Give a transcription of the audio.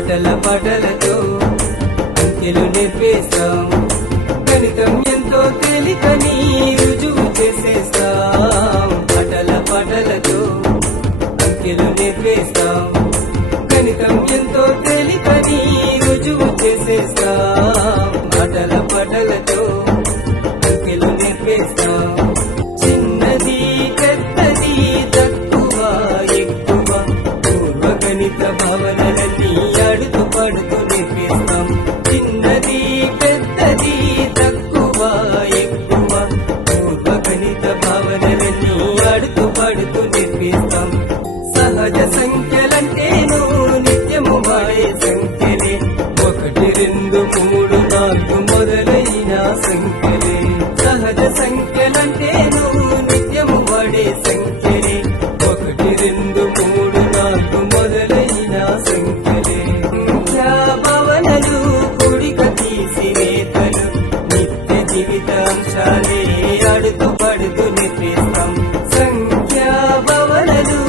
ఆటల పాటలతో అంకెలు నేర్పేస్తాం, గణితం ఎంతో తేలికని రుజువు చేసేస్తాం. ఆటల పాటలతో అంకెలు నేర్పేస్తాం, గణితం ఎంతో తేలికని రుజువు చేసేస్తాం. ఆటల పాటలతో అంకెలు నేర్పేస్తాం. చిన్నది పెద్దది తక్కువ ఎక్కువ పూర్వ గణిత భావనలన్నీ ఆడుతూ పాడుతూ నేర్పేస్తాం. చిన్నది పెద్దది తక్కువ ఎక్కువ పూర్వ గణిత భావనలన్నీ ఆడుతూ పాడుతూ నేర్పేస్తాం. సహజ సంఖ్యలంటేను నిత్యము వాడే సంఖ్యలే, 1 2 3 4 మొదలైన సంఖ్యలే. సహజ సంఖ్యలంటేను నిత్యము వాడే సంఖ్యలే, 1 2 3 4 మొదలైన సంఖ్యలే. సంఖ్యా భావనలు కూడిక తీసివేతలు నిత్య జీవితాంశాలే ఆడుతూ పాడుతూ నేర్పేస్తాం. సంఖ్యా భావనలు